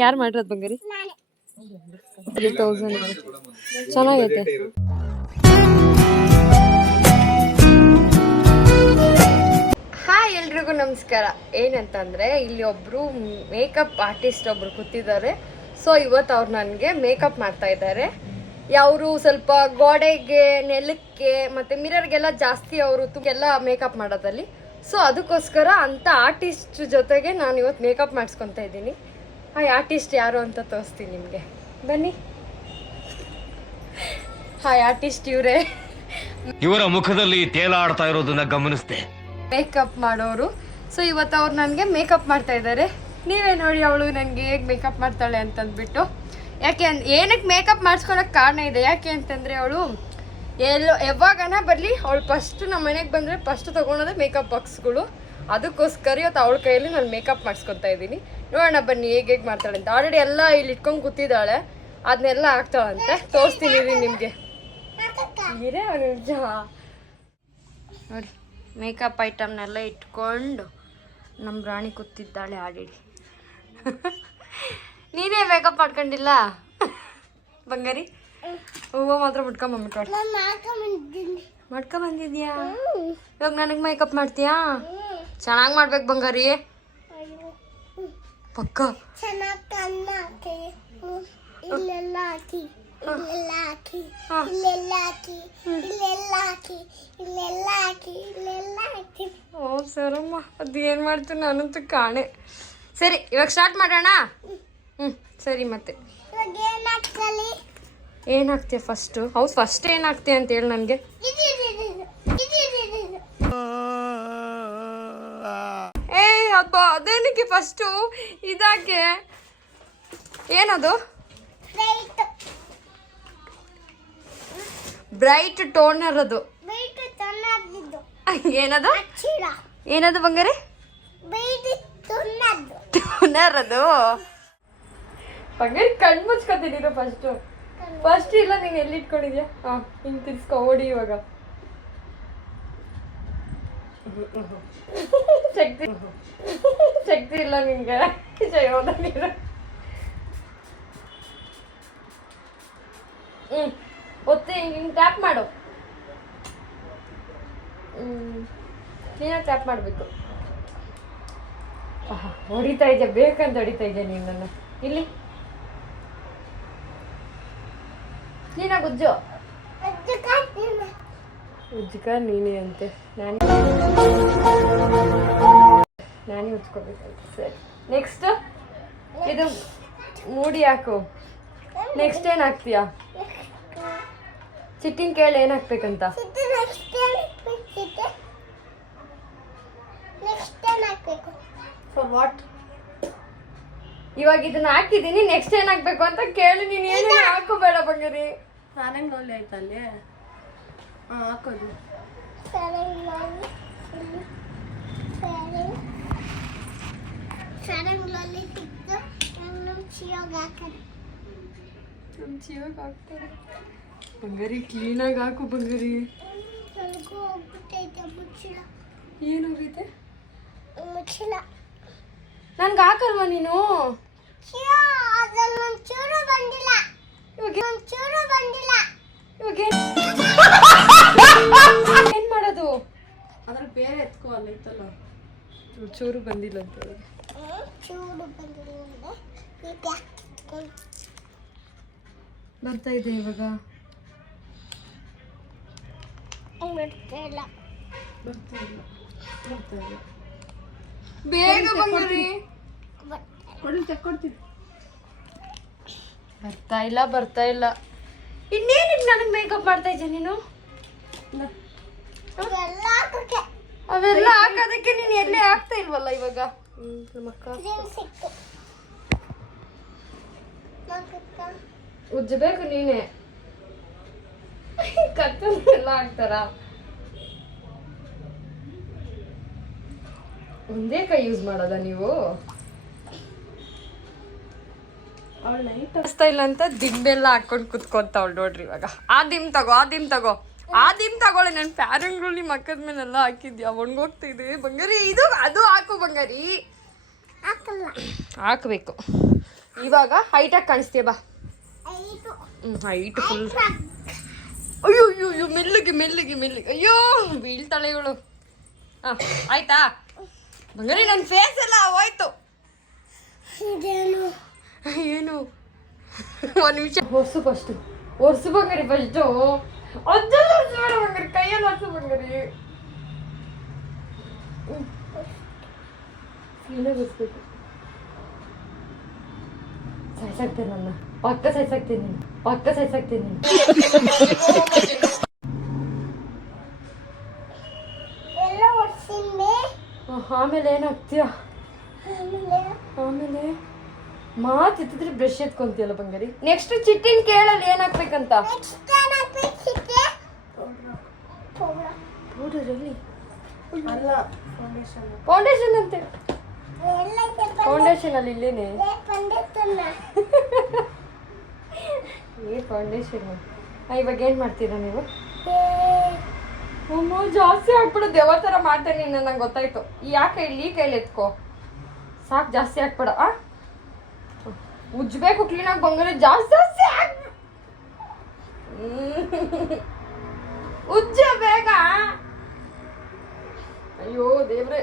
ಯಾರು ಮಾಡಿರೋದು ಬಂಗಾರಿ? 3000 ಚೆನ್ನಾಗೈತೆ. ಹಾಯ್ ಎಲ್ರಿಗೂ ನಮಸ್ಕಾರ. ಏನಂತಂದರೆ ಇಲ್ಲಿ ಒಬ್ಬರು ಮೇಕಪ್ ಆರ್ಟಿಸ್ಟ್ ಒಬ್ರು ಕೂತಿದ್ದಾರೆ. ಸೊ ಇವತ್ತು ಅವ್ರು ನನಗೆ ಮೇಕಪ್ ಮಾಡ್ತಾ ಇದ್ದಾರೆ. ಅವರು ಸ್ವಲ್ಪ ಗೋಡೆಗೆ, ನೆಲಕ್ಕೆ ಮತ್ತು ಮಿರರ್ಗೆಲ್ಲ ಜಾಸ್ತಿ ಅವರು ಎಲ್ಲ ಮೇಕಪ್ ಮಾಡೋದಲ್ಲಿ. ಸೊ ಅದಕ್ಕೋಸ್ಕರ ಅಂಥ ಆರ್ಟಿಸ್ಟ್ ಜೊತೆಗೆ ನಾನು ಇವತ್ತು ಮೇಕಪ್ ಮಾಡಿಸ್ಕೊತಾ ಇದ್ದೀನಿ. ಆ ಆರ್ಟಿಸ್ಟ್ ಯಾರು ಅಂತ ತೋರಿಸ್ತೀನಿ ನಿಮಗೆ, ಬನ್ನಿ. ಹಾಯ್ ಆರ್ಟಿಸ್ಟ್ ಇವರೇ. ಇವರ ಮುಖದಲ್ಲಿ ತೇಲಾಡ್ತಾ ಇರೋದನ್ನ ಗಮನಿಸ್ದೆ. ಮೇಕಪ್ ಮಾಡೋರು. ಸೊ ಇವತ್ತು ಅವ್ರು ನನಗೆ ಮೇಕಪ್ ಮಾಡ್ತಾ ಇದ್ದಾರೆ. ನೀವೇ ನೋಡಿ ಅವಳು ನನಗೆ ಹೇಗೆ ಮೇಕಪ್ ಮಾಡ್ತಾಳೆ ಅಂತಂದ್ಬಿಟ್ಟು. ಏನಕ್ಕೆ ಮೇಕಪ್ ಮಾಡಿಸ್ಕೊಳಕ್ಕೆ ಕಾರಣ ಇದೆ. ಯಾಕೆ ಅಂತಂದರೆ ಅವಳು ಯಾವಾಗನ ಬರಲಿ, ಅವಳು ಫಸ್ಟು ನಮ್ಮ ಮನೆಗೆ ಬಂದರೆ ಫಸ್ಟ್ ತೊಗೊಳೋದೇ ಮೇಕಪ್ ಬಾಕ್ಸ್ಗಳು. ಅದಕ್ಕೋಸ್ಕರ ಇವತ್ತು ಅವಳ ಕೈಯಲ್ಲಿ ನಾನು ಮೇಕಪ್ ಮಾಡಿಸ್ಕೊತಾ ಇದ್ದೀನಿ. ನೋಡೋಣ ಬನ್ನಿ ಹೇಗೆ ಮಾಡ್ತಾಳೆ ಅಂತ. ಆಲ್ರೆಡಿ ಎಲ್ಲ ಇಲ್ಲಿ ಇಟ್ಕೊಂಡು ಕೂತಿದ್ದಾಳೆ, ಅದನ್ನೆಲ್ಲ ಆಗ್ತಾಳಂತೆ. ತೋರಿಸ್ತೀನಿ ನಿಮಗೆ. ಇರೇ ಒಂದು ನಿಮಿಷ ನೋಡಿ, ಮೇಕಪ್ ಐಟಮ್ನೆಲ್ಲ ಇಟ್ಕೊಂಡು ನಮ್ಮ ರಾಣಿ ಕೂತಿದ್ದಾಳೆ ಆಲ್ರೆಡಿ. ನೀನೇ ಮೇಕಪ್ ಮಾಡ್ಕೊಂಡಿಲ್ಲ ಬಂಗಾರಿ? ಹೂವು ಮಾತ್ರ ಮಾಡ್ಕೊಂಬಂದಿದ್ಯಾ? ಇವಾಗ ನನಗೆ ಮೇಕಪ್ ಮಾಡ್ತೀಯಾ? ಚೆನ್ನಾಗಿ ಮಾಡ್ಬೇಕು ಬಂಗಾರಿ, ಪಕ್ಕ. ಓ ಸರಮ್ಮ, ಅದು ಏನು ಮಾಡ್ತೀನಿ ನಾನಂತೂ ಕಾಣೆ. ಸರಿ ಇವಾಗ ಸ್ಟಾರ್ಟ್ ಮಾಡೋಣ. ಸರಿ. ಮತ್ತೆ ಏನಾಗ್ತೀಯ ಫಸ್ಟು? ಹೌದು, ಫಸ್ಟ್ ಏನಾಗ್ತೀಯ ಅಂತ ಹೇಳಿ ನನಗೆ. ಹಬ್ಬ ಅದೇನಕ್ಕೆ ಫಸ್ಟು ಇದಾಕೆ? ಏನದು? Bright toner. ಅದು ಏನದು? ಏನದು ಬಂಗಾರಿ? ಟೋನರ್ ಅದು. ಬಂಗಾರಿ ಕಣ್ಣು ಮುಚ್ಕೋತೀನಿ ಫಸ್ಟ್ ಇಲ್ಲ. ನೀನು ಎಲ್ಲಿ ಇಟ್ಕೊಂಡಿದ್ಯಾ? ಹಾಂ, ಹಿಂಗೆ ತಿರ್ಸ್ಕೊ. ಓಡಿ ಇವಾಗ. ಶಕ್ತಿ ಇಲ್ಲ ನಿಂಗೆ. ಜಯೋದ ನೀರು. ಒತ್ತೆ ಹಿಂಗೆ ಟ್ಯಾಪ್ ಮಾಡು. ನೀನಾಗ ಟ್ಯಾಪ್ ಮಾಡಬೇಕು. ಹೊಡಿತಾ ಇದೆಯಾ? ಬೇಕಂತ ಹೊಡಿತಾ ಇದೆಯಾ ನೀನು ನನ್ನ? ಇಲ್ಲಿ ನೀನಾಗ ಉಜ್ಜು. ಉಜ್ಜಕ ನೀನೇ ಅಂತೆ. ನಾನೇ ಉಜ್ಕೋಬೇಕಂತ. ಸರಿ, ನೆಕ್ಸ್ಟ್ ಇದು ಮೂಡಿ ಹಾಕು. ನೆಕ್ಸ್ಟ್ ಏನು ಹಾಕ್ತೀಯಾ? ಚಿಟ್ಟಿನ ಕೇಳಿ ಏನು ಹಾಕ್ಬೇಕಂತ. For what? ಇವಾಗ ಇದನ್ನ ಹಾಕಿದ್ದೀನಿ, ನೆಕ್ಸ್ಟ್ ಏನು ಹಾಕ್ಬೇಕು ಅಂತ ಕೇಳಿ. ನೀನು ಏನು ಹಾಕೋಬೇಡ ಬಂಗಾರಿ. ನಾನೇ ನೋಡಿ ಆಯ್ತಲ್ಲಿ. ಹಾಂ, ಹಾಕೋದು. ಬಂಗಾರಿ ಕ್ಲೀನಾಗಿ ಹಾಕು ಬಂಗಾರಿ. ಏನಾಗೈತೆ? ನನ್ಗೆ ಹಾಕಲ್ವಾ ನೀನು? ಏನ್ ಮಾಡೋದು? ಅದ್ರಲ್ಲಿ ಬೇರೆ ಎತ್ಕೋ, ಅಲ್ಲಿ ಐತಲ್ಲ. ಚೂರು ಬಂದಿಲ್ಲ ಅಂತ ಹೇಳಿ. ಬರ್ತಾ ಇದೆ ಇವಾಗ. ಬೇಗ ಬಂಗಾರಿ. ಬರ್ತಾ ಇಲ್ಲ. ಇನ್ನೇನಿಗೆ ನನಗೆ ಮೇಕಪ್ ಮಾಡ್ತಾ ಇದ್ದೆ ನೀನು? ಅವೆಲ್ಲ ಹಾಕೋದಕ್ಕೆ ನೀನು ಎಲ್ಲೇ ಆಗ್ತಾ ಇಲ್ವಲ್ಲ ಇವಾಗ. ಉಜ್ಜಬೇಕು ನೀನೆ. ಕತ್ತಲ್ಲ ಹಾಕ್ತಾರ? ಒಂದೇ ಕೈ ಯೂಸ್ ಮಾಡೋದ ನೀವು? ಅವಳು ನೈಟ್ ಅನಿಸ್ತಾ ಇಲ್ಲ ಅಂತ ದಿಂಬೆಲ್ಲ ಹಾಕೊಂಡು ಕುತ್ಕೊಂತವಳು ನೋಡ್ರಿ. ಇವಾಗ ಆ ದಿಮ್ ತಗೋ ತಗೊಳ್ಳಿ. ನನ್ನ ಪ್ಯಾರಂಗ್ರಲ್ಲಿ ಮಕ್ಕದ ಮೇಲೆಲ್ಲ ಹಾಕಿದ್ಯಾ? ಒಣಗೋಗ್ತಿದೆ ಬಂಗಾರಿ. ಇದು ಅದು ಹಾಕು ಬಂಗಾರಿ. ಹಾಕಬೇಕು. ಇವಾಗ ಹೈಟಾಗಿ ಕಾಣಿಸ್ತೀಯ ಬಾ. Height full. ಅಯ್ಯೋ ಅಯ್ಯೋ ಅಯ್ಯೋ ಮೆಲ್ಲಿಗೆ ಮೆಲ್ಲಿಗೆ ಮೆಲ್ಲಿಗೆ. ಅಯ್ಯೋ ಬೀಳ್ತಾಳೆ ಇವಳು. ಹಾಂ ಆಯ್ತಾ ಬಂಗಾರಿ? ನನ್ನ ಫೇಸ್ ಎಲ್ಲ ಹೋಯ್ತು. ಏನು ಒಂದು ನಿಮಿಷ ಒರ್ಸು ಫಸ್ಟು. ಒರ್ಸು ಬಂಗಾರಿ ಫಸ್ಟು. ಅಜ್ಜಲ್ಲಿ ಒರ್ಸು ಬೇಡ ಬಂಗಾರಿ, ಕೈಯಲ್ಲಿ ಒರ್ಸು ಬಂಗಾರಿ. ಕ್ಲೀನಾಗಿ ಒರ್ಸ್ಬೇಕು. ಸಾಯ್ಸಾಕ್ತೇನೆ ನನ್ನ ಪಕ್ಕ ಸಾಯ್ಸಾಕ್ತೇನೆ ನೀನು, ಪಕ್ಕ ಸಾಯ್ಸಾಕ್ತೇನೆ ನೀನು. ಆಮೇಲೆ ಏನಾಗ್ತೀಯ? ಆಮೇಲೆ ಮಾತಿತ್ತಿದ್ರೆ ಬ್ರಷ್ ಎತ್ಕೊಂತೀಯಲ್ಲ ಬಂಗಾರಿ. ನೆಕ್ಸ್ಟ್ ಚಿಟ್ಟಿನ ಕೇಳಲ್ಲ ಏನಾಗ್ಬೇಕಂತ. ಪೌಡರಲ್ಲಿ ಅಲ್ಲ ಫೌಂಡೇಶನ್. ಫೌಂಡೇಶನ್ ಅಂತೆ. ಫೌಂಡೇಶನ್ ಅಲ್ಲಿ ಇಲ್ಲೇನೆ ಫೌಂಡೇಶನ್. ಇವಾಗ ಏನ್ ಮಾಡ್ತೀರಾ ನೀವು? ಅಮ್ಮ ಜಾಸ್ತಿ ಹಾಕ್ಬಿಡು, ದೇವ ಥರ ಮಾಡ್ತೇನೆ ನೀನು, ನಂಗೆ ಗೊತ್ತಾಯ್ತು. ಯಾಕೆ ಇಲ್ಲಿ ಕೈಲಿ ಎತ್ಕೋ ಸಾಕು, ಜಾಸ್ತಿ ಹಾಕ್ಬೇಡ. ಉಜ್ಬೇಕು ಕ್ಲೀನಾಗಿ ಬಂಗಾರ. ಜಾಸ್ತಿ ಜಾಸ್ತಿ ಉಜ್ಜ ಬೇಗ. ಅಯ್ಯೋ ದೇವ್ರೆ.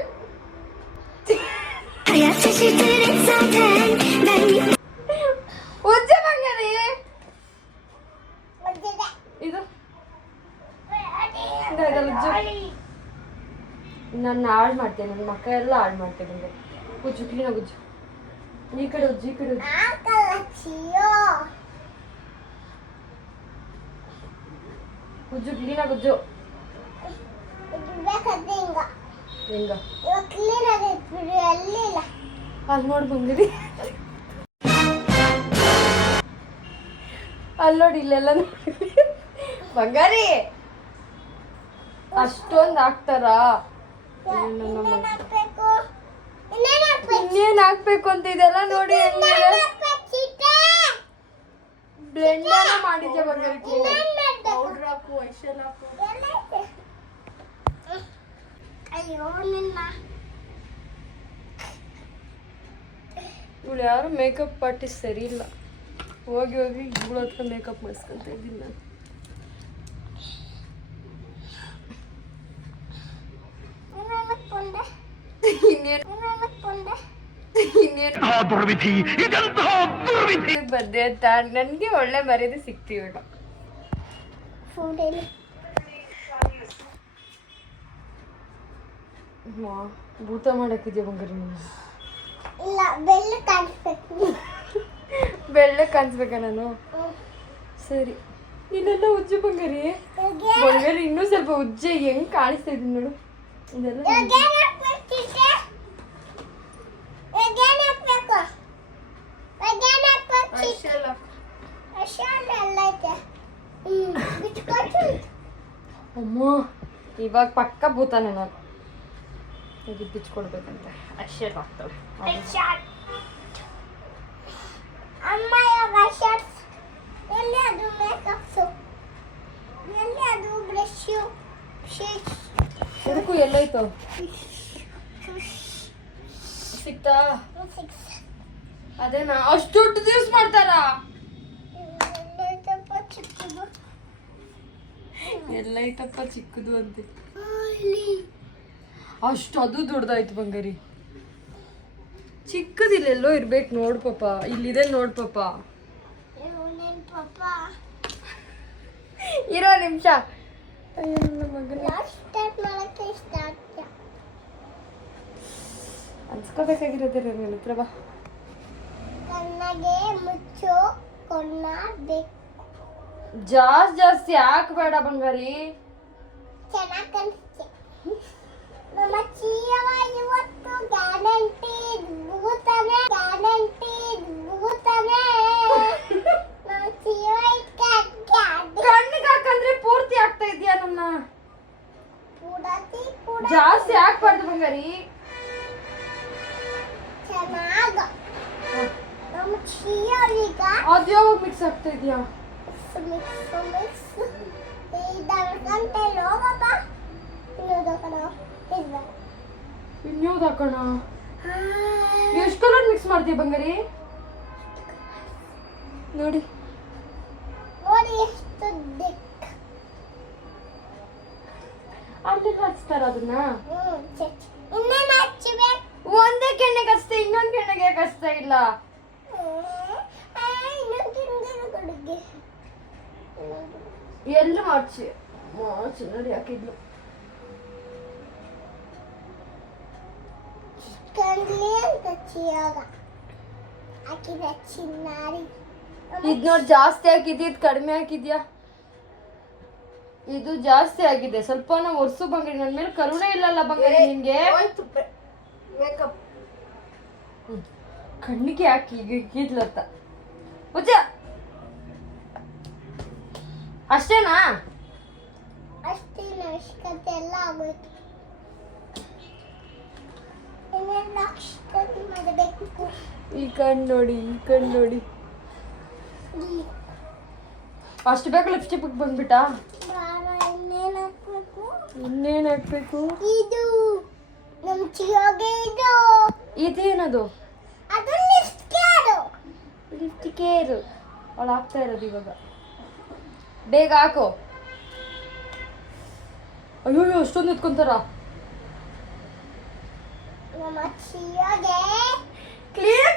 ಉಜ್ಜ ಬಂಗಾರಿ. ಇದು ನಾನು ಹಾಳು ಮಾಡ್ತೇನೆ, ನನ್ನ ಮಕ್ಕ ಎಲ್ಲ ಹಾಳು ಮಾಡ್ತೇನೆ. ಬಂಗಾರಿ ಉಜ್ಜು, ಕ್ಲೀನಾಗಿ ಉಜ್ಜು. ಈ ಕಡೆ ಉಜ್ಜು, ಈ ಕಡೆ ಉಜ್ಜು. ಉಜ್ಜು ಕ್ಲೀನಾಗಿ ಉಜ್ಜು. ಹೆಂಗ ಅಲ್ಲಿ ನೋಡಿ ಬಂದಿರಿ. ಅಲ್ಲಿ ನೋಡಿ ಇಲ್ಲೆಲ್ಲ ನೋಡಿ ಬಂಗಾರಿ. ಅಷ್ಟೊಂದು ಹಾಕ್ತಾರಾ? ಇನ್ನೇನ್ ಹಾಕ್ಬೇಕು ಅಂತ ಇದೆಲ್ಲ ನೋಡಿ. ಬ್ಲೆಂಡರ್ ಮಾಡಿದ್ಯಾ ಬಂಗಾರಿ? ಪೌಡರ್ ಹಾಕು, ಐಶಲ್ ಹಾಕು. ಇವಳು ಯಾರು ಮೇಕಪ್ ಆರ್ಟಿಸ್ಟ್ ಸರಿ ಇಲ್ಲ. ಹೋಗಿ ಹೋಗಿ ಇವಳ ಹತ್ರ ಮೇಕಪ್ ಮಾಡಿಸ್ಕೊಂತ ಇದ್ದೀನಿ ನಾನು. ಬಂದೆ ಅಂತ ನನಗೆ ಒಳ್ಳೆ ಮರ್ಯಾದೆ ಸಿಕ್ತೀವಿ ಇವಾಗ. ಭೂತ ಮಾಡಕ್ಕಿದ್ಯಾ ಬಂಗಾರಿ? ಇಲ್ಲ, ಬೆಳ್ಳ ಕಾಣಿಸ್ಬೇಕು. ಬೆಳ್ಳ ಕಾಣಿಸ್ಬೇಕಾ ನಾನು? ಸರಿ, ನೀನೆಲ್ಲ ಉಜ್ಜು ಬಂಗಾರಿ. ಬಂಗಾರಿ ಇನ್ನೂ ಸ್ವಲ್ಪ ಉಜ್ಜೆ. ಹೆಂಗ್ ಕಾಣಿಸ್ತಾ ಇದೀನಿ ನೋಡು. ಇದೆಲ್ಲ ಅಮ್ಮ ಇವಾಗ ಪಕ್ಕ ಭೂತಾನೆ ನಾನು. ಇದು ಬಿಚ್ಕೊಡ್ಬೇಕಂತೆ ಅಷ್ಟೇ ಆಗ್ತವೆ. ಅಮ್ಮ ಇವಾಗ ಶರ್ಟ್ಸ್ ಎಲ್ಲಿ? ಅದು ಮೇಕಪ್ ಎಲ್ಲಿ? ಅದು ಬ್ರಷ್ ಇದಕ್ಕೂ ಎಲ್ಲೈತು ಸಿಕ್ತಾ? ಅದೇನಾ ಅಷ್ಟು ದೊಡ್ಡದು ಯೂಸ್ ಮಾಡ್ತಾರಾ? ಎಲ್ಲೈತಪ್ಪ ಚಿಕ್ಕದು ಅಂತೆ. ಅಷ್ಟು ಅದು ದೊಡ್ಡದಾಯ್ತು ಬಂಗಾರಿ. ಚಿಕ್ಕದಿಲ್ಲೆಲ್ಲೋ ಇರ್ಬೇಕು ನೋಡ್ ಪಾಪ. ಇಲ್ಲಿದೆ ನೋಡ್ ಪಾಪ. ಇರೋ ನಿಮಿಷ. ಅನ್ಸ್ಕೋಬೇಕಾಗಿರೋದೇ ನನ್ನ ಹತ್ರ. ಬಾ ಕಣ್ಣಗೆ ಮುಚ್ಚು ಕೊನ್ನ ಬೇಕು. ಜಾಸ್ತಿ ಹಾಕ್ಬೇಡ ಬಂಗಾರಿ. ಚೆನ್ನಾಗಿ ಕಾಣಿಸ್ತೆ. ನಮ್ಮ ಚೀಯವ ಇವತ್ತು ಗ್ಯಾರಂಟಿ ಭೂತನೇ, ಗ್ಯಾರಂಟಿ ಭೂತನೇ. ನಮ್ಮ ಚೀಯವ ಕಣ್ಣಿಗೆ ಹಾಕಂದ್ರೆ ಪೂರ್ತಿ ಆಗ್ತಾ ಇದೆಯಾ ನನ್ನ? ಪೂಡತಿ ಜಾಸ್ತಿ ಹಾಕ್ಬಾರ್ದು ಬಂಗಾರಿ. ಚೆನ್ನಾಗ ನಮ್ಮ ಚೀಯವೀಗ ಅದ್ಯಾವಾಗ ಮಿಕ್ಸ್ ಆಗ್ತಾ ಇದೆಯಾ? ಮಿಕ್ಸ್ ಇನ್ಯಾವ್ದು ಹಾಕೋಣ? ಎಷ್ಟು ಕಲರ್ ಮಿಕ್ಸ್ ಮಾಡ್ತೀಯ ಬಂಗಾರಿ ನೋಡಿ ನೋಡಿ ಎಷ್ಟು ದಿಕ್. ಅಲ್ಲಿ ಹಚ್ತಾರ ಅದನ್ನ ಇನ್ನೇನು ಹಚ್ಚಬೇಕು? ಒಂದೇ ಕೆಣ್ಣೆಗೆ ಹಚ್ತೆ ಇನ್ನೊಂದ್ ಕೆಣ್ಣೆಗೆ ಯಾಕೆ ಹಚ್ತಾ ಇಲ್ಲ ಇನ್ನೊಂದು ಕೊಡುಗೆ ಎಲ್ಲ ಮಾಡ್ಸಿ ನೋಡಿ ಹಾಕಿದ್ಲು ಕಣ್ಲಿ ಅಂತ ಚಿಯಾಗ ಹಾಕಿದ ಚಿನ್ನಾರಿ. ಇದ್ ನೋಡಿ ಜಾಸ್ತಿ ಹಾಕಿದ್ಯ ಇದು ಕಡಿಮೆ ಹಾಕಿದ್ಯಾ ಇದು ಜಾಸ್ತಿ ಆಗಿದೆ ಸ್ವಲ್ಪ ಒರ್ಸು ಬಂಗಾರಿ ನನ್ ಮೇಲೆ ಕರುಣೆ ಇಲ್ಲಲ್ಲ ಬಂಗಾರಿ ನಿನ್ಗೆ ಮೇಕಪ್ ಕಣ್ಣಿಗೆ ಹಾಕಿ ಇದ್ಲತ್ತ ಮುಚ್ಚ ಅಷ್ಟೇನಾ ಅಷ್ಟೇ ಅವಶ್ಯಕತೆ ಎಲ್ಲ ಆಗೋಯ್ತು. ಇನ್ನೇನು ಅವಶ್ಯಕತೆ ಮಾಡಬೇಕು? ಈ ಕಣ್ಣು ನೋಡಿ ಅಷ್ಟು ಬೇಕು ಲಿಪ್ಸ್ಟಿಕ್ ಬಂದ್ಬಿಟ್ಟಾ ಇನ್ನೇನು ಹಾಕ್ಬೇಕು? ಇನ್ನೇನ್ ಹಾಕ್ಬೇಕು ಇದು ನಮ್ಮ ಚಿಯೋಗೆ ಇದು ಇದೇನದು ಅದು ಲಿಪ್ಸ್ಟಿಕ್. ಲಿಪ್ಸ್ಟಿಕೇರು ಅವಳು ಹಾಕ್ತಾ ಇರೋದು ಇವಾಗ ಬೇಗ ಹಾಕು ಅಯ್ಯೋ ಅಷ್ಟೊಂದು ಎತ್ಕೊಂತಾರ ನಮ್ಮ ಚಿಯೋಗೆ ಕ್ಲೀನ್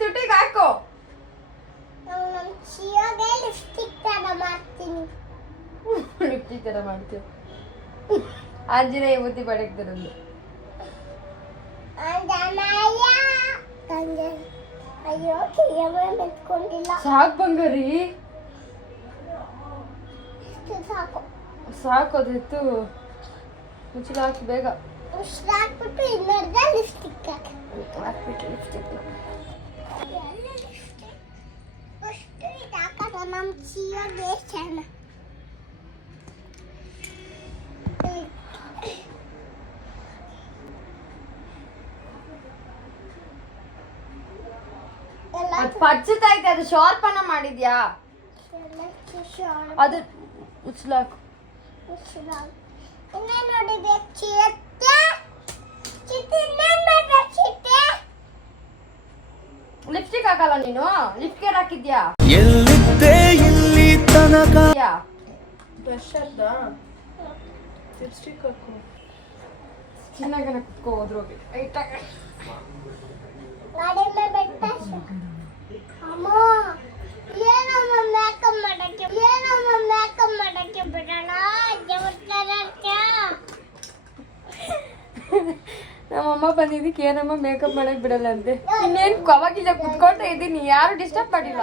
ತುಟಿಗೆ ಹಾಕೋ ನಮ್ಮ ಚಿಯೋಗೆ ಲಿಪ್ಸ್ಟಿಕ್ ತರ ಮಾಡ್ತೀನಿ. ಲಿಪ್ಸ್ಟಿಕ್ ತರ ಮಾಡ್ತೀವಿ ಆಂಜನೇಯ ಬುದ್ಧಿ ಪಡಕ್ತಿರೋದು ಅಂಜನಯ್ಯ ಅಯ್ಯೋ ಕಿಯಮ್ಮ ಮೆತ್ಕೊಂಡಿಲ್ಲ. ಸಾಕು ಬಂಗಾರಿ ಇಷ್ಟು ಸಾಕು. ಸಾಕೋದಿತ್ತು ಮುಚ್ಚಲ ಹಾಕಿ ಬೇಗ ಇಷ್ಟು ಹಾಕ್ಬಿಟ್ಟು ಇನ್ನೊಂದ ಲಿಪ್ಸ್ಟಿಕ್ ಹಾಕ್ಬಿಟ್ಟು ಲಿಪ್ಸ್ಟಿಕ್ ಫಸ್ಟ್ ಇದು ಹಾಕೋದು ನಮ್ಮ ಚಿಯೋಗೆ ಚೆನ್ನ. ಎಲ್ಲ ಅದು ಪಚ್ಚತೈತೆ ಅದು ಶಾರ್ಪನ ಮಾಡಿದ್ಯಾ ಅದು ಮುಚ್ಚಲಾಕು ಇನ್ನೇನು ನೋಡಿಬೇಕು ಚಿಯತ್ತೆ ಚಿತ್ತೆ ಇನ್ನೇನು ಮಾಡ್ಬೇಕು ಚಿತ್ತೆ? ಲಿಪ್ಸ್ಟಿಕ್ ಹಾಕಲ್ಲ ನೀನು ಲಿಪ್ಸ್ಟಿಕ್ ಹಾಕಿದ್ಯಾ ಎಲ್ಲಿದ್ದೆ ಇಲ್ಲಿ ತನಕ ಬ್ರಷ್ ಅರ್ಧ ಲಿಪ್ಸ್ಟಿಕ್ ಹಾಕು. ಚೆನ್ನಾಗನ ಕುತ್ಕೋ ಹೋದ್ರೋಗಿ ಗಾಡಿ ಮೇಲೆ ಬೆಟ್ಟ ಅಮ್ಮ ಏನಮ್ಮ ಮೇಕಪ್ ಮಾಡಕ್ಕೆ ಬಿಡೋಣ ದೇವಸ್ಥಾನಕ್ಕೆ. ನಮ್ಮಮ್ಮ ಬಂದಿದ್ದಕ್ಕೆ ಏನಮ್ಮ ಮೇಕಪ್ ಮಾಡಕ್ ಬಿಡಲ್ಲ ಅಂತೆ ಇನ್ನೇನು ಅವಾಗಿಲ್ಲ ಕುತ್ಕೊಳ್ತಾ ಇದ್ದೀನಿ ಯಾರು ಡಿಸ್ಟರ್ಬ್ ಮಾಡಿಲ್ಲ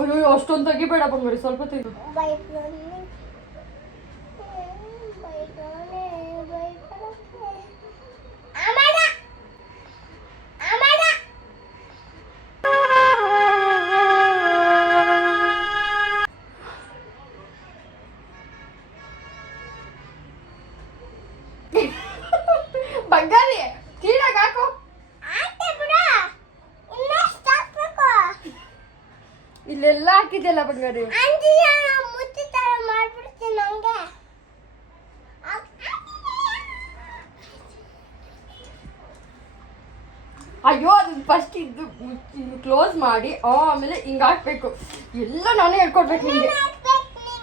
ಅಯ್ಯೋ ಅಷ್ಟೊಂದು ತೆಗಿಬೇಡ ಬಂಗಾರಿ ಸ್ವಲ್ಪ ತೆಗಿ ಬಂಗಾರಿ ಕ್ಲೀನಾಗಿ ಹಾಕು ಇಲ್ಲೆಲ್ಲ ಹಾಕಿದ್ಯಲ್ಲ ಬಂಗಾರಿ ಮುತ್ತಿ ತರ ಮಾಡ್ಬಿಡ್ತೀನಿ ನಂಗೆ. ಅಯ್ಯೋ ಅದು ಫಸ್ಟ್ ಇದು ಕ್ಲೋಸ್ ಮಾಡಿ ಆಮೇಲೆ ಹಿಂಗೆ ಹಾಕ್ಬೇಕು ಎಲ್ಲ ನಾನೇ ಹೇಳ್ಕೊಡ್ಬೇಕು ನಿಂಗೆ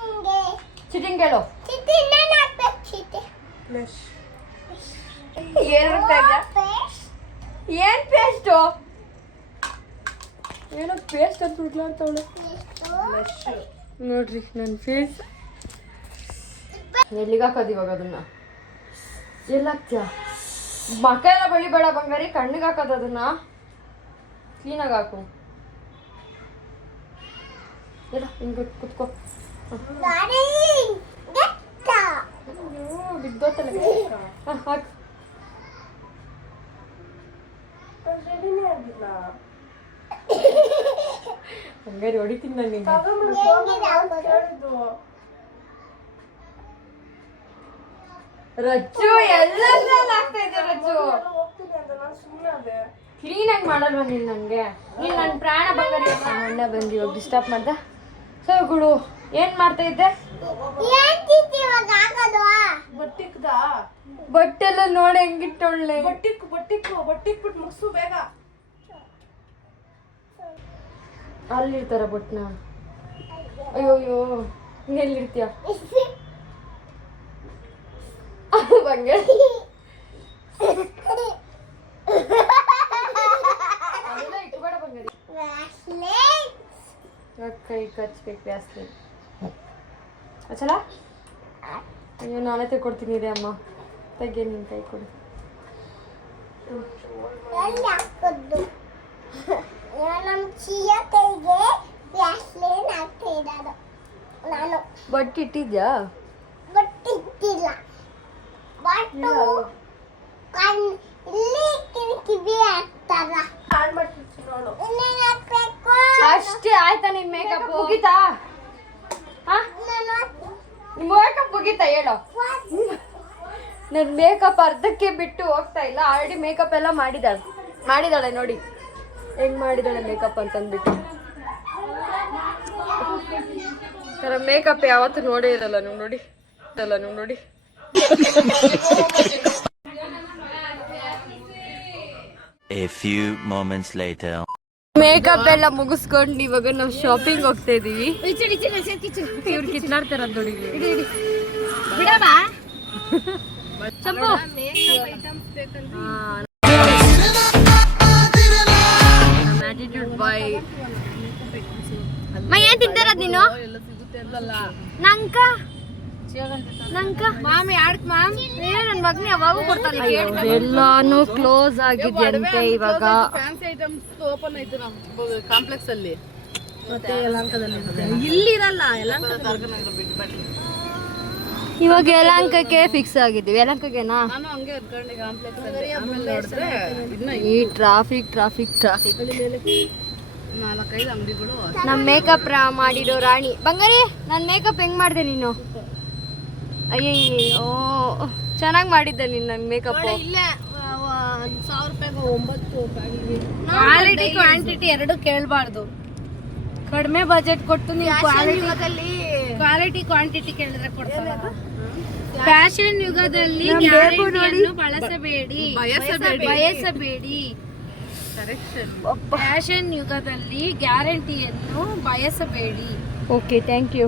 ನಿಂಗೆ ಚಿಟಿಂಗ್ ಹೇಳು ಚಿಟ್ಟಿ ಇನ್ನೇನು ಹಾಕ್ಬೇಕು ಚಿಟ್ಟಿ? ಬ್ಲಷ್ ಏನ್ ಹಾಕ್ತಾ ಇದ್ಯಾ ಏನ್ ಪೇಸ್ಟು ಏನೋ ಪೇಸ್ಟ್ ಅಂತ ಹುಡ್ಲಾಡ್ತಾವಳೆ ಬ್ಲಷ್ ನೋಡ್ರಿ ನನ್ನ ಫೇಸ್ ಎಲ್ಲಿಗೆ ಹಾಕೋದು ಇವಾಗ ಅದನ್ನ ಎಲ್ಲ ಹಾಕ್ತೀಯ ಮಕ್ಕ ಎಲ್ಲ ಬೆಳಿಬೇಡ ಬಂಗಾರಿ ಕಣ್ಣಿಗೆ ಹಾಕೋದು ಅದನ್ನ ಕ್ಲೀನಾಗಿ ಹಾಕು ಎಲ್ಲ ಹಿಂಗೆ ಕುತ್ಕೋ ಗಾಡಿ ಗೆಟ್ಟ. ಬಿದ್ದೋತಲ್ಲ ಹಾಕು ರೆಡಿನೇ ಆಗಿಲ್ಲ. ಹಂಗಾರೆ ಹೊಡಿತೀನಿ ನಾನು ನಿಂಗೆ ಹೆಂಗಿದೆ ಹಾಕೋದು? ಕೇಳಿದ್ದು ರಚ್ಚು ಎಲ್ಲದ್ರಲ್ಲಿ ಆಗ್ತಾ ಇದೆ ರಚ್ಚು ಹೋಗ್ತೀನಿ ಅಂತ ನಾನು ಸುಮ್ಮನೆ ಅದೇ. ಕ್ಲೀನಾಗಿ ಮಾಡಲ್ವಾ ನೀನು ನನಗೆ ನೀನು ನನ್ನ ಪ್ರಾಣ ಬಂಗಾರಿ ಅಣ್ಣ ಬಂದು ಇವಾಗ ಡಿಸ್ಟರ್ಬ್ ಮಾಡ್ದ ಸೊ ಗುಡು ಏನು ಮಾಡ್ತಾ ಇದ್ದೆ ಏನ್ತಿತ್ತು ಇವಾಗ ಹಾಕೋದು? ಬಟ್ಟೆಲ್ಲ ನೋಡಿ ಹೆಂಗಿಟ್ಟೊಳ್ಳೆ. ಬಟ್ಟಿಕ್ಬಿಟ್ಟು ಮುಗಿಸು ಬೇಗ. ಅಲ್ಲಿರ್ತಾರ ಬಟ್ನ. ಅಯ್ಯೋ ಅಯ್ಯೋ ಎಲ್ಲಿರ್ತೀಯ ಬಂಗೆ ಅದೆಲ್ಲ ಇಟ್ಬೇಡ ಬಂಗಾರಿ. ಕೈ ಕಚ್ಬೇಕು ಜಾಸ್ತಿ ಅಚ್ಚಲ. ಅಯ್ಯೋ ನಾನೇ ತೆಗೊಡ್ತೀನಿ ಇದೆ ಅಮ್ಮ. ತೆಗೆ ನಿನ್ ಕೈ ಕೊಡು. ಎಲ್ಲಿ ಹಾಕೋದು? ನಮ್ಮ ಚಿಯ ಕೈಗೆ ವ್ಯಾಸ್ಲೈನ್ ಹಾಕ್ತಾ ಇರೋದು ನಾನು. ಬಟ್ಟೆ ಇಟ್ಟಿದ್ಯಾ? ಬಟ್ ಇಟ್ಟಿಲ್ಲ. ಬಟ್ಟು ಇಲ್ಲಿ ಕಿವಿ ಹಾಕ್ತಾರ. ಇನ್ನೇನ್ ಹಾಕ್ಬೇಕು? ಅಷ್ಟೇ ಆಯ್ತಾ ನಿನ್ ಮೇಕಪ್ ಮುಗಿತಾ? ನಿಮ್ ಮೇಕಪ್ ಮುಗಿತಾ ಹೇಳು. ನನ್ ಮೇಕಪ್ ಅರ್ಧಕ್ಕೆ ಬಿಟ್ಟು ಹೋಗ್ತಾ ಇಲ್ಲ. ಆಲ್ರೆಡಿ ಮೇಕಪ್ ಎಲ್ಲ ಮಾಡಿದಾಳೆ ನೋಡಿ ಹೆಂಗ್ ಮಾಡಿದಾಳೆ ಮೇಕಪ್ ಅಂತಂದ್ಬಿಟ್ಟು. ಮೇಕಪ್ ಯಾವತ್ತೂ ನೋಡೇ ಇರಲ್ಲ ನೀವು ನೋಡಿ. A few moments later. Makeup ಎಲ್ಲ ಮುಗಿಸ್ಕೊಂಡು ಇವಾಗ ನಾವು ಶಾಪಿಂಗ್ ಹೋಗ್ತಾ ಇದೀವಿ. ಇವ್ರು ಕಿತ್ಲಾಡ್ತಾರ ನೋಡಿ. ಏನ್ ತಿಂತಾರದ್ ನೀನು? ನಂಕ ಮಾಮಿ ಆಡ್ಕ್ ಮಾಮ್ ನನ್ ಮಗ್ನ ಯಾವಾಗೂ ಕೊಡ್ತಾನೆ. ಎಲ್ಲಾನು ಕ್ಲೋಸ್ ಆಗಿದೆಯಂತೆ ಇವಾಗ. ಓಪನ್ ಆಯ್ತು ನಮ್ಮ ಕಾಂಪ್ಲೆಕ್ಸ್ ಅಲ್ಲಿ. ಮತ್ತೆ ಯಲಹಂಕದಲ್ಲಿ ಇಲ್ಲಿರಲ್ಲ. ಇವಾಗ ಯಲಹಂಕಕ್ಕೆ ಫಿಕ್ಸ್ ಆಗಿದ್ದೀವಿ. ಯಲಹಂಕಗೆನಾ? ನಾನು ಹಂಗೆ ಅನ್ಕೊಂಡೆ ಕಾಂಪ್ಲೆಕ್ಸ್ ಅಲ್ಲಿ. ಆಮೇಲೆ ನೋಡಿದ್ರೆ ಈ ಟ್ರಾಫಿಕ್ 4-5 ಅಂಗಡಿಗಳು. ನಮ್ ಮೇಕಪ್ ಮಾಡಿರೋ ರಾಣಿ ಬಂಗಾರಿ. ನನ್ ಮೇಕಪ್ ಹೆಂಗ್ ಮಾಡಿದೆ ನೀನು? ಅಯ್ಯೋ ಚೆನ್ನಾಗಿ ಮಾಡಿದ್ದೆ ನೀನು ನನ್ ಮೇಕಪ್. ಇಲ್ಲೇ 1000 ರೂಪಾಯಿಗೆ 9 ಕ್ವಾಲಿಟಿ ಕ್ವಾಂಟಿಟಿ ಎರಡು ಕೇಳಬಾರ್ದು. ಕಡಿಮೆ ಬಜೆಟ್ ಕೊಟ್ಟು ನೀವು ಕ್ವಾಲಿಟಿ ಕ್ವಾಂಟಿಟಿ ಕೇಳಿದ್ರೆ ಕೊಡ್ತಾರೆ. ಫ್ಯಾಷನ್ ಯುಗದಲ್ಲಿ ಗ್ಯಾರಂಟಿಯನ್ನು ಬಯಸಬೇಡಿ. ಫ್ಯಾಷನ್ ಯುಗದಲ್ಲಿ ಗ್ಯಾರಂಟಿಯನ್ನು ಬಯಸಬೇಡಿ. Okay thank you.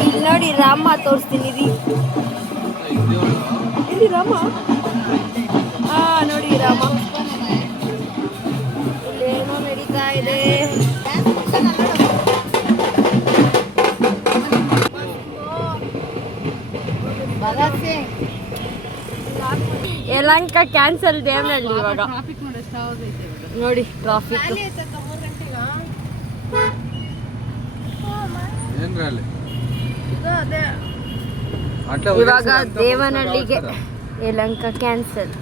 ಇಲ್ಲಿ ನೋಡಿ ರಾಮ ತೋರಿಸ್ತೀನಿ. ಇಲ್ಲಿ ರಾಮ. ನೋಡಿ ರಾಮ ಇಲ್ಲೇನೋ ನಡೀತಾ ಇದೆ. ಯಲಹಂಕ ಕ್ಯಾನ್ಸಲ್ ದೇವನಹಳ್ಳಿ ಇವಾಗ ನೋಡಿ ಟ್ರಾಫಿಕ್. ಇವಾಗ ದೇವನಹಳ್ಳಿಗೆ ಯಲಹಂಕ ಕ್ಯಾನ್ಸಲ್.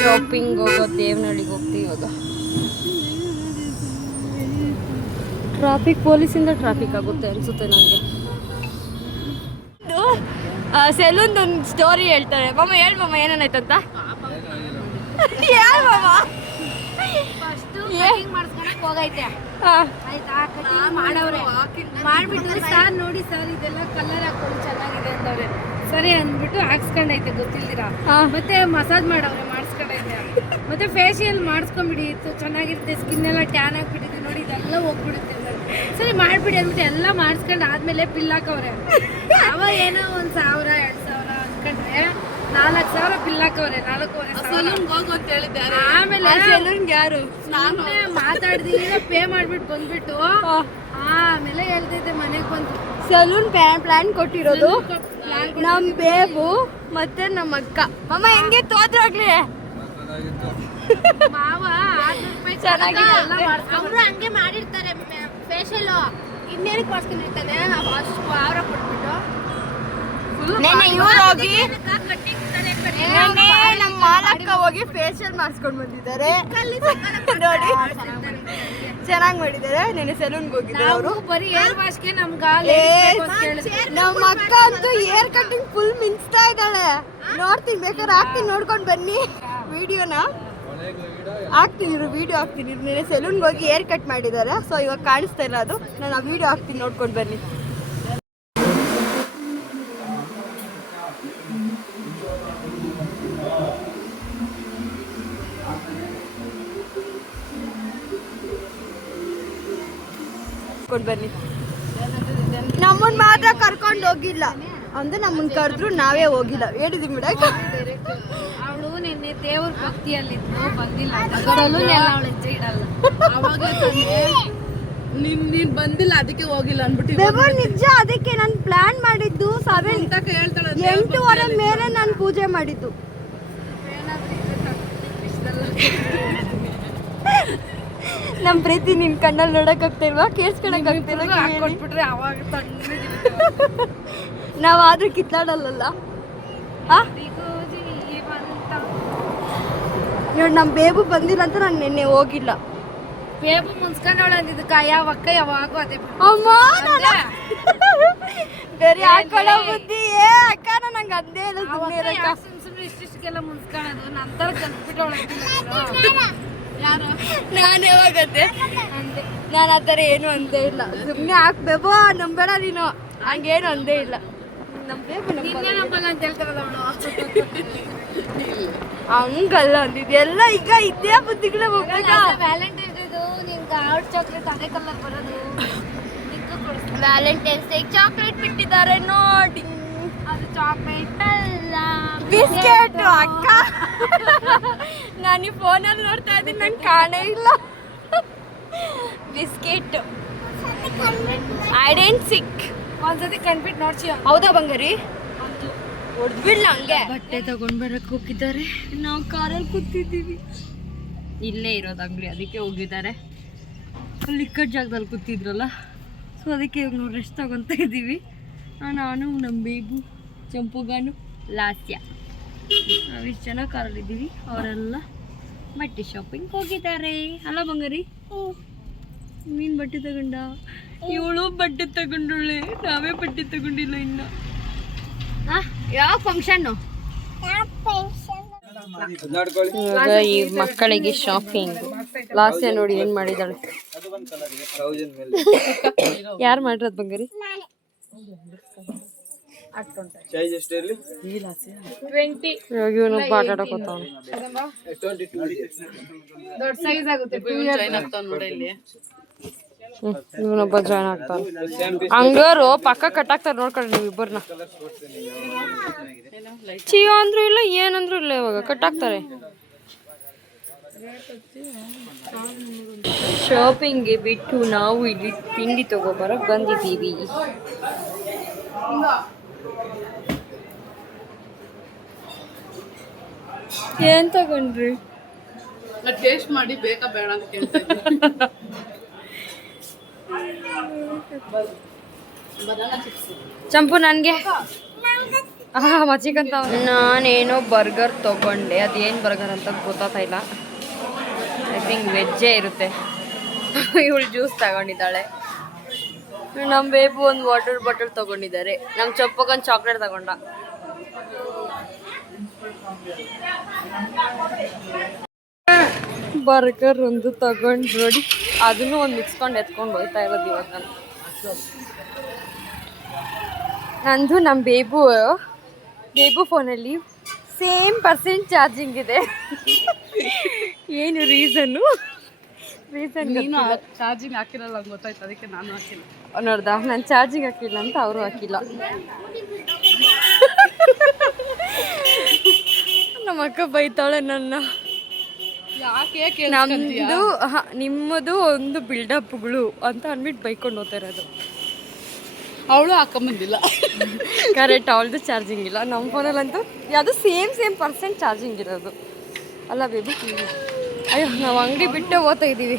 ಶಾಪಿಂಗ್ ಹೋಗೋದು ದೇವನಹಳ್ಳಿಗೆ ಹೋಗ್ತೀವಿ ಇವಾಗ. ಟ್ರಾಫಿಕ್ ಪೊಲೀಸಿಂದ ಟ್ರಾಫಿಕ್ ಆಗುತ್ತೆ ಅನ್ಸುತ್ತೆ ನನಗೆ. ಸೆಲೂನ್ ಒಂದು ಸ್ಟೋರಿ ಹೇಳ್ತಾರೆ. ಮಮ್ಮ ಹೇಳಿ ಮಮ್ಮ ಏನಾಯ್ತಂತ. ಹೇಳಿ ಮಮ್ಮ. ಹೋಗೈತೆ ಆಯ್ತಾ? ಕಟಿಂಗ್ ಮಾಡವ್ರೆ. ಮಾಡ್ಬಿಟ್ಟು ಸರ್ ನೋಡಿ ಸರ್ ಇದೆಲ್ಲ ಕಲರ್ ಹಾಕೊಂಡು ಚೆನ್ನಾಗಿದೆ ಅಂತವ್ರೆ. ಸರಿ ಅಂದ್ಬಿಟ್ಟು ಹಾಕ್ಸ್ಕೊಂಡೈತೆ ಗೊತ್ತಿಲ್ದಿರ. ಮತ್ತೆ ಮಸಾಜ್ ಮಾಡವ್ರೆ ಮಾಡಿಸ್ಕೊಂಡೈತೆ. ಮತ್ತೆ ಫೇಶಿಯಲ್ ಮಾಡಿಸ್ಕೊಂಡ್ಬಿಡಿ ಚೆನ್ನಾಗಿರುತ್ತೆ. ಸ್ಕಿನ್ ಎಲ್ಲ ಟ್ಯಾನ್ ಆಗಿಬಿಟ್ಟಿದೆ ನೋಡಿ ಇದೆಲ್ಲ ಹೋಗ್ಬಿಡುತ್ತೆ. ಸರಿ ಮಾಡ್ಬಿಡಿ ಅಂದ್ಬಿಟ್ಟು ಎಲ್ಲ ಮಾಡಿಸ್ಕೊಂಡು ಆದ್ಮೇಲೆ ಬಿಲ್ ಹಾಕವ್ರೆ. ಅವ ಏನೋ 1000-2000 ಅನ್ಕೊಂಡ್ರೆ 4000 ಬಿಲ್ ಹಾಕವ್ರೆ. 4,500 ಆಮೇಲೆ ಯಾರು ನಾನೇ ಮಾತಾಡ್ದಿಲ್ಲ ಪೇ ಮಾಡ್ಬಿಟ್ಟು ಬಂದ್ಬಿಟ್ಟು ಆಮೇಲೆ ಹೇಳ್ತೈತೆ ಮನೆಗೆ ಬಂದು. ಸಲೂನ್ ಪ್ಲಾನ್ ಕೊಟ್ಟಿರೋದು ನಮ್ ಬೇಬು ಮತ್ತೆ ನಮ್ಮ ಅಕ್ಕ. ಮಮ್ಮ ಹೆಂಗೆ ತೋದ್ರಾಗ್ಲಿ ಮಾವ 600 ರೂಪಾಯಿ ಚೆನ್ನಾಗಿದೆ. ಅವರು ಹಂಗೆ ಮಾಡಿರ್ತಾರೆ ಫೇಶಿಯಲ್. ಇನ್ನೇನಕ್ಕೆ ಮಾಡಿಸ್ಕೊಂಡಿರ್ತಾರೆ ಅಷ್ಟು 1000 ಕೊಟ್ಬಿಟ್ಟು. ನಮ್ಮ ಮಾಲಕ್ಕ ಹೋಗಿ ಫೇಶಿಯಲ್ ಮಾಡಿಸ್ಕೊಂಡು ಬಂದಿದ್ದಾರೆ. ನೋಡಿ ಚೆನ್ನಾಗಿ ಮಾಡಿದ್ದಾರೆ. ನೆನೆ ಸಲೂನ್ಗೆ ಹೋಗಿದ್ದಾರೆ ಅವರು. ಬರೀ ಏರ್ ವಾಶ್ಗೆ ನಮ್ಮ ಅಕ್ಕ ಅಂತೂ ಏರ್ ಕಟಿಂಗ್ ಫುಲ್ ಮಿಂಚ್ತಾ ಇದ್ದಾಳೆ. ನೋಡ್ತೀನಿ ಬೇಕಾದ್ರೆ ಹಾಕ್ತೀನಿ ನೋಡ್ಕೊಂಡು ಬನ್ನಿ ವಿಡಿಯೋನ. ಹಾಕ್ತೀನಿ ವಿಡಿಯೋ ಹಾಕ್ತೀನಿ. ನೆನೆ ಸೆಲೂನ್ಗೆ ಹೋಗಿ ಹೇರ್ ಕಟ್ ಮಾಡಿದ್ದಾರೆ. ಸೊ ಇವಾಗ ಕಾಣಿಸ್ತಾ ಇಲ್ಲ ಅದು. ನಾನು ಆ ವಿಡಿಯೋ ಹಾಕ್ತೀನಿ, ನೋಡ್ಕೊಂಡು ಬನ್ನಿ. ಬನ್ನಿ. ನಮ್ಮನ್ನ ಮಾತ್ರ ಕರ್ಕೊಂಡು ಹೋಗಿಲ್ಲ ಅಂದ್ರೆ ನಮ್ಮನ್ನ ಕರೆದ್ರು ನಾವೇ ಹೋಗಿಲ್ಲ. ಹೇಳಿದೀವಿ ಮೇಡಮ್. ಅವಳು ನಿನ್ನೆ ದೇವ್ರ ಭಕ್ತಿಯಲ್ಲಿದ್ದು ಬಂದಿಲ್ಲ. ಅದರಲ್ಲೂ ಅವಳು ಹೆಜ್ಜೆ ಇಡಲ್ಲ. ಅವಾಗ ನೀನ್ ಬಂದಿಲ್ಲ ಅದಕ್ಕೆ ಹೋಗಿಲ್ಲ ಅನ್ಬಿಟ್ಟು ನಿಜ. ಅದಕ್ಕೆ ನಾನು ಪ್ಲಾನ್ ಮಾಡಿದ್ದು 8:30 ಮೇಲೆ ನಾನು ಪೂಜೆ ಮಾಡಿದ್ದು. ನಮ್ ಪ್ರೀತಿ ನಿನ್ ಕಣ್ಣಲ್ಲಿ ನೋಡಕ್ ಆಗ್ತಿಲ್ವಾ? ಕೇಳಿಸ್ಕೊಳಕ್ ಆಗ್ತಿಲ್ವಾ? ಕೊಟ್ಬಿಟ್ರೆ ಅವಾಗ ನಾವಾದ್ರೂ ಕಿತ್ತಾಡಲ್ಲ. ನೋಡಿ ನಮ್ ಬೇಬು ಬಂದಿಲ್ಲ ಅಂತ ನಾನು ನಿನ್ನೆ ಹೋಗಿಲ್ಲ. ಬೇಬು ಮುನ್ಸ್ಕೊಂಡವಳ ಅಂದಿದ್ದಕ್ಕ ಯಾವಕ್ಕ ಯಾವಾಗೂ ಅದೇ ಅಮ್ಮ ಬೇರೆ ಹಾಕೊಳ್ಳೋ ಬುದ್ಧಿ. ಅಕ್ಕ ನಂಗೆ ಅಂದೇ ಇಲ್ಲ. ಸುಮ್ನೆ ಇಷ್ಟಿಷ್ಟಕ್ಕೆಲ್ಲ ಮುನ್ಸ್ಕೊಳ್ಳೋದು ನಂತರ ಕಲ್ತ್ಬಿಟ್ಟವಳ. ಯಾರು ನಾನು ಯಾವಾಗಂತೆ ಅಂದೆ? ನಾನು ಆ ಥರ ಏನು ಅಂದೇ ಇಲ್ಲ. ಸುಮ್ಮನೆ ಹಾಕ್ಬೇಬೋ ನಂಬೇಡ ನೀನು, ಹಂಗೇನು ಅಂದೇ ಇಲ್ಲ. ನಂಬೇಬು ನಂಬಲ್ಲ ಅಂತ ಹೇಳ್ತಾರಲ್ಲ ಅವಳು. ಹಂಗಲ್ಲ ಅಂದಿದ್ದು ಎಲ್ಲ. ಈಗ ಇದೇ ಬುದ್ಧಿಗಳೇ ಹೋಗ್ಬೇಕಾ? ವ್ಯಾಲೆಂಟೈನ್ಸ್ ಡೇದು ನಿನ್ಗೆ ಔಟ್ ಚಾಕ್ಲೇಟ್ ಅದೇ ಕಲರ್ ಬರೋದು. ವ್ಯಾಲೆಂಟೈನ್ಸ್ ಡೇ ಚಾಕ್ಲೇಟ್ ಬಿಟ್ಟಿದ್ದಾರೆ ನೋಡಿ. ಅದು ಚಾಕ್ಲೇಟ್ ಅಲ್ಲ, ಬಿಸ್ಕೆಟ್ ಅಕ್ಕ. ನಾನು ಈ ಫೋನಲ್ಲಿ ನೋಡ್ತಾ ಇದ್ದೀನಿ, ನಂಗೆ ಕಾಣೇ ಇಲ್ಲ. ಬಿಸ್ಕೆಟ್ ಐಡೆಂಟ್ ಸಿಕ್. ಒಂದ್ಸತಿ ಕಣ್ಬಿಟ್ಟು ನೋಡ್ಸಿ. ಹೌದಾ ಬಂಗಾರಿ? ಹೊಡ್ಬಿಡ್ಲ ಹಂಗೆ. ಬಟ್ಟೆ ತಗೊಂಡ್ಬರಕ್ ಹೋಗಿದ್ದಾರೆ. ನಾವು ಕಾರಲ್ಲಿ ಕೂತಿದ್ದೀವಿ. ಇಲ್ಲೇ ಇರೋದು ಅಂಗಡಿ, ಅದಕ್ಕೆ ಹೋಗಿದ್ದಾರೆ. ಅಲ್ಲಿ ಇಕ್ಕಟ್ ಜಾಗದಲ್ಲಿ ಕೂತಿದ್ರಲ್ಲ, ಸೊ ಅದಕ್ಕೆ ಇವಾಗ ನಾವು ರೆಸ್ಟ್ ತಗೊತಾ ಇದ್ದೀವಿ. ನಾನು ನಮ್ಮ ಬೇಬು, ಚಂಪುಗಾನು, ಲಾಸ್ಯ ನಾವಿಷ್ಟು ಜನ ಕಾರಲ್ಲಿದ್ದೀವಿ. ಅವರೆಲ್ಲ ಬಟ್ಟೆ ಶಾಪಿಂಗ್ ಹೋಗಿದ್ದಾರೆ. ಅಲ್ಲ ಬಂಗಾರಿ? ನೀನು ಬಟ್ಟೆ ತಗೊಂಡ? ಇವಳು ಬಟ್ಟೆ ತಗೊಂಡಳೆ, ನಾವೇ ಬಟ್ಟೆ ತಗೊಂಡಿಲ್ಲ ಇನ್ನು. ಯಾವ ಫಂಕ್ಷನ್ನು? ಇವಾಗ ಈ ಮಕ್ಕಳಿಗೆ ಶಾಪಿಂಗ್. ಲಾಸ್ಯ ನೋಡಿ ಏನ್ ಮಾಡಿದಾಳೆ. ಯಾರು ಮಾಡಿರೋದು ಬಂಗಾರಿ? ಇವನೊಬ್ಬ ಆಟ ಆಡಕೋತಾವ. ಇವನೊಬ್ಬ ಜಾಯ್ನ್ ಆಗ್ತಾನ. ಹಂಗಾರು ಪಕ್ಕ ಕಟ್ಟಾಕ್ತಾರ ನೋಡ್ಕೊಳ್ಳಿ ನೀವು ಇಬ್ಬರನ್ನ. ಚಿಯೋ ಅಂದ್ರೂ ಇಲ್ಲ, ಏನಂದ್ರೂ ಇಲ್ಲ. ಇವಾಗ ಕಟ್ಟಾಕ್ತಾರೆ. ಶಾಪಿಂಗ್ಗೆ ಬಿಟ್ಟು ನಾವು ಇಲ್ಲಿ ತಿಂಡಿ ತಗೋಬರಕ್ ಬಂದಿದ್ದೀವಿ. ಏನ್ ತಗೊಂಡ್ರಿ? ಟೇಸ್ಟ್ ಮಾಡಿ ಬೇಕಾ ಬೇಡ ಅಂತ ಕೇಳ್ತೀನಿ. ಚಂಪು ನನಗೆ ಮಚ್ಚಿಕಂತ. ನಾನೇನೋ ಬರ್ಗರ್ ತಗೊಂಡೆ. ಅದೇನು ಬರ್ಗರ್ ಅಂತ ಗೊತ್ತಾಗ್ತಾ ಇಲ್ಲ. ಐ ಥಿಂಕ್ ವೆಜ್ಜೇ ಇರುತ್ತೆ. ಇವಳು ಜ್ಯೂಸ್ ತಗೊಂಡಿದ್ದಾಳೆ. ನಮ್ಮ ಬೇಬು ಒಂದು ವಾಟರ್ ಬಾಟಲ್ ತಗೊಂಡಿದ್ದಾರೆ. ನಮ್ಮ ಚಪ್ಪಗೊಂದು ಚಾಕ್ಲೇಟ್ ತಗೊಂಡ. ಬರ್ಗರ್ ಒಂದು ತಗೊಂಡು ನೋಡಿ, ಅದನ್ನು ಒಂದು ಮಿಕ್ಸ್ಕೊಂಡು ಎತ್ಕೊಂಡು ಹೋಗ್ತಾ ಇರೋದು ಇವಾಗ ನಾನು. ನಂದು ನಮ್ಮ ಬೇಬು ಫೋನಲ್ಲಿ ಸೇಮ್ ಪರ್ಸೆಂಟ್ ಚಾರ್ಜಿಂಗ್ ಇದೆ. ಏನು ರೀಸನ್ ಚಾರ್ಜಿಂಗ್ ಹಾಕಿರಲ್ಲ ಅಂತ ಗೊತ್ತಾಯ್ತು, ಅದಕ್ಕೆ ನಾನು ಹಾಕಿಲ್ಲ. ನೋಡ್ದ, ನಾನು ಚಾರ್ಜಿಂಗ್ ಹಾಕಿಲ್ಲ ಅಂತ ಅವರು ಹಾಕಿಲ್ಲ. ನಮ್ಮ ಅಕ್ಕ ಬೈತಾಳೆ ನನ್ನ. ಯಾಕೆ ನಮ್ಮದು ನಿಮ್ಮದು ಒಂದು ಬಿಲ್ಡಪ್ಗಳು ಅಂತ ಅಂದ್ಬಿಟ್ಟು ಬೈಕೊಂಡು ಹೋಗ್ತಾ ಇರೋದು. ಅವಳು ಹಾಕೊಂಬಂದಿಲ್ಲ. ಕರೆಕ್ಟ್, ಅವಳದು ಚಾರ್ಜಿಂಗ್ ಇಲ್ಲ. ನಮ್ಮ ಫೋನಲ್ಲಂತೂ ಅದು ಸೇಮ್ ಪರ್ಸೆಂಟ್ ಚಾರ್ಜಿಂಗ್ ಇರೋದು ಅಲ್ಲ ಬೇಬಿ? ಅಯ್ಯೋ, ನಾವು ಅಂಗಡಿ ಬಿಟ್ಟೆ ಓದ್ತಾ ಇದ್ದೀವಿ.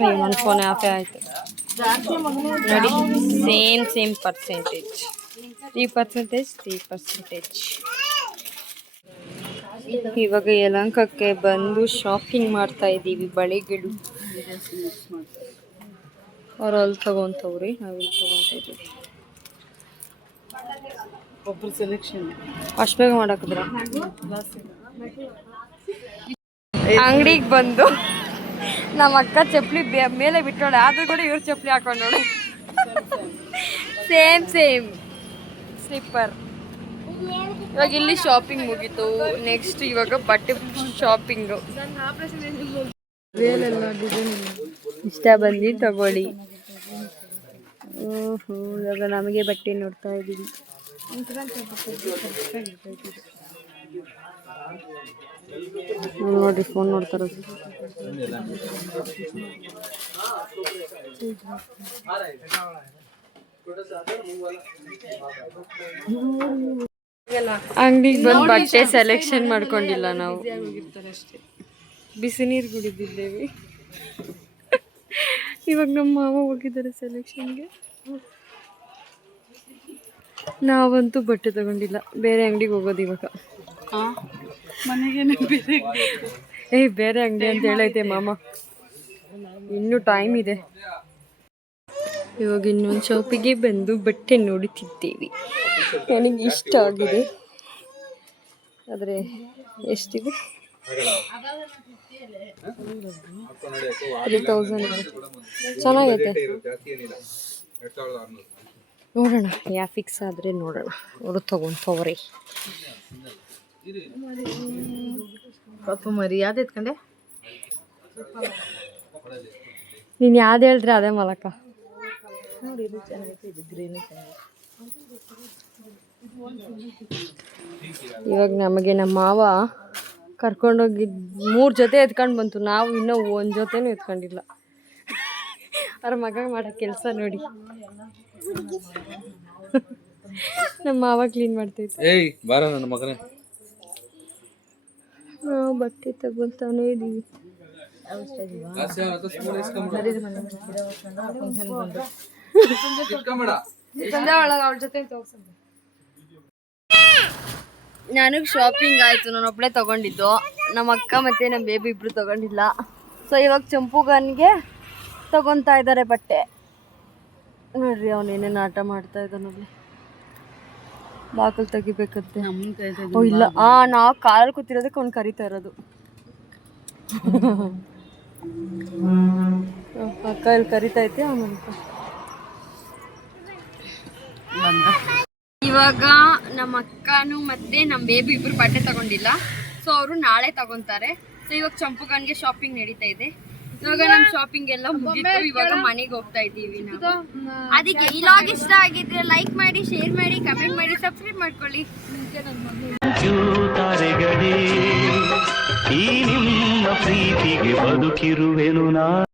ನನ್ನ ಫೋನ್ ಆಫೇ ಆಯಿತು ನೋಡಿ. Same percentage, 3%. ಇವಾಗ ಯಲಹಂಕಕ್ಕೆ ಬಂದು ಶಾಪಿಂಗ್ ಮಾಡ್ತಾ ಇದ್ದೀವಿ. ಬಳೆಗಳು ಅವ್ರು ಅಲ್ಲಿ ತಗೊಂತವ್ರಿ, ನಾವು ಇಲ್ಲಿ ತಗೊತಾ ಇದ್ದೀವಿ. ಒಬ್ರು ಸೆಲೆಕ್ಷನ್ ಅಷ್ಟು ಬೇಗ ಮಾಡಾಕಿದ್ರ ಅಂಗಡಿಗೆ ಬಂದು ನಮ್ಮ ಅಕ್ಕ ಚಪ್ಪಲಿ ಮೇಲೆ ಬಿಟ್ಟೋಳೆ ಆದ್ರೂ ಕೂಡ ಇವ್ರು ಚಪ್ಪಲಿ ಹಾಕೊಂಡೋಳೆ ಸೇಮ್ ಸ್ಲಿಪ್ಪರ್. ಇವಾಗ ಇಲ್ಲಿ ಶಾಪಿಂಗ್ ಮುಗೀತು. ನೆಕ್ಸ್ಟ್ ಇವಾಗ ಬಟ್ಟೆ ಶಾಪಿಂಗು. ಇಷ್ಟ ಬಂದು ತಗೊಳ್ಳಿ. ಓಹೋ ಇವಾಗ ನಮಗೆ ಬಟ್ಟೆ ನೋಡ್ತಾ ಇದ್ದೀವಿ. ನೋಡ್ರಿ ಫೋನ್ ನೋಡ್ತಾರ. ಅಂಗಡಿಗೆ ಬಂದು ಬಟ್ಟೆ ಸೆಲೆಕ್ಷನ್ ಮಾಡ್ಕೊಂಡಿಲ್ಲ ನಾವು. ಬಿಸಿ ನೀರು ಕುಡಿದಿದ್ದೇವೆ. ಇವಾಗ ನಮ್ಮ ಮಾವ ಹೋಗಿದ್ದಾರೆ ಸೆಲೆಕ್ಷನ್ಗೆ. ನಾವಂತೂ ಬಟ್ಟೆ ತಗೊಂಡಿಲ್ಲ, ಬೇರೆ ಅಂಗಡಿಗೆ ಹೋಗೋದು ಇವಾಗ. ಮನೆಗೆ ಬೇರೆ ಅಂಗಡಿ ಅಂತ ಹೇಳೈತೆ ಮಾಮ. ಇನ್ನೂ ಟೈಮ್ ಇದೆ. ಇವಾಗ ಇನ್ನೊಂದು ಶಾಪಿಗೆ ಬಂದು ಬಟ್ಟೆ ನೋಡುತ್ತಿದ್ದೇವೆ. ನನಗೆ ಇಷ್ಟ ಆಗಿದೆ. ಆದರೆ ಎಷ್ಟಿದೆ? 3000 ಇದೆ. ಚೆನ್ನಾಗೈತೆ. ನೋಡೋಣ ಯಾ ಫಿಕ್ಸ್ ಆದರೆ ನೋಡೋಣ. ಅವರು ತಗೊಂತವ್ರಿ. ಪಾಪ ಮರಿ ಯಾವ್ದು ಎತ್ಕೊಂಡೆ? ನೀನು ಯಾವ್ದು ಹೇಳ್ರಿ ಅದೇ ಮಲಕ. ಇವಾಗ ನಮಗೆ ನಮ್ಮ ಮಾವ ಕರ್ಕೊಂಡೋಗಿದ್ದು 3 ಜೊತೆ ಎತ್ಕೊಂಡು ಬಂತು. ನಾವು ಇನ್ನೂ 1 ಜೊತೆನೂ ಎತ್ಕೊಂಡಿಲ್ಲ. ಅವ್ರ ಮಗ ಮಾಡೋ ಕೆಲಸ ನೋಡಿ. ನಮ್ಮ ಮಾವ ಕ್ಲೀನ್ ಮಾಡ್ತೈತೆ. ನಾವು ಬಟ್ಟೆ ತಗೊಳ್ತಾನೆ ಇದೀವಿ. ನನಗೆ ಶಾಪಿಂಗ್ ಆಯಿತು. ನಾನು ಒಬ್ಬಳೇ ತಗೊಂಡಿದ್ದು. ನಮ್ಮ ಅಕ್ಕ ಮತ್ತು ನಮ್ಮ ಬೇಬಿ ಇಬ್ಬರು ತಗೊಂಡಿಲ್ಲ. ಸೊ ಇವಾಗ ಚಂಪುಗನ್ಗೆ ತಗೊತಾ ಇದ್ದಾರೆ ಬಟ್ಟೆ. ನೋಡ್ರಿ ಅವನೇನೇನು ಆಟ ಮಾಡ್ತಾ ಇದ್ದಾನಲ್ಲಿ. ಬಾಕಲ್ ತೆಗಿಬೇಕಂತೆ. ಇಲ್ಲ ನಾವು ಕಾಲಲ್ಲಿ ಕೂತಿರೋದಕ್ಕೆ ಅವ್ನು ಕರಿತಾ ಇರೋದು. ಅಕ್ಕ ಇಲ್ಲಿ ಕರಿತೈತೆ ಅವನಂತ. ಇವಾಗ ನಮ್ಮ ಅಕ್ಕನು ಮತ್ತೆ ನಮ್ಮ ಬೇಬಿ ಇಬ್ರು ಬಟ್ಟೆ ತಗೊಂಡಿಲ್ಲ. ಸೊ ಅವರು ನಾಳೆ ತಗೊಂತಾರೆ. ಸೊ ಇವಾಗ ಚಂಪುಗನ್ಗೆ ಶಾಪಿಂಗ್ ನಡೀತಾ ಇದೆ. ಇವಾಗ ನಮ್ಮ ಶಾಪಿಂಗ್ ಎಲ್ಲ ಮುಗಿತು. ಇವಾಗ ಮನೆಗೆ ಹೋಗ್ತಾ ಇದ್ದೀವಿ ನಾವು. ಅದಕ್ಕೆ ಈ ಲಾಗ್ ಇಷ್ಟ ಆಗಿದ್ರೆ ಲೈಕ್ ಮಾಡಿ, ಶೇರ್ ಮಾಡಿ, ಕಮೆಂಟ್ ಮಾಡಿ, ಸಬ್ಸ್ಕ್ರೈಬ್ ಮಾಡ್ಕೊಳ್ಳಿ. ಈ ನಿಮ್ಮ ಪ್ರೀತಿಗೆ ಬದುಕಿರುವೆನು ನಾ.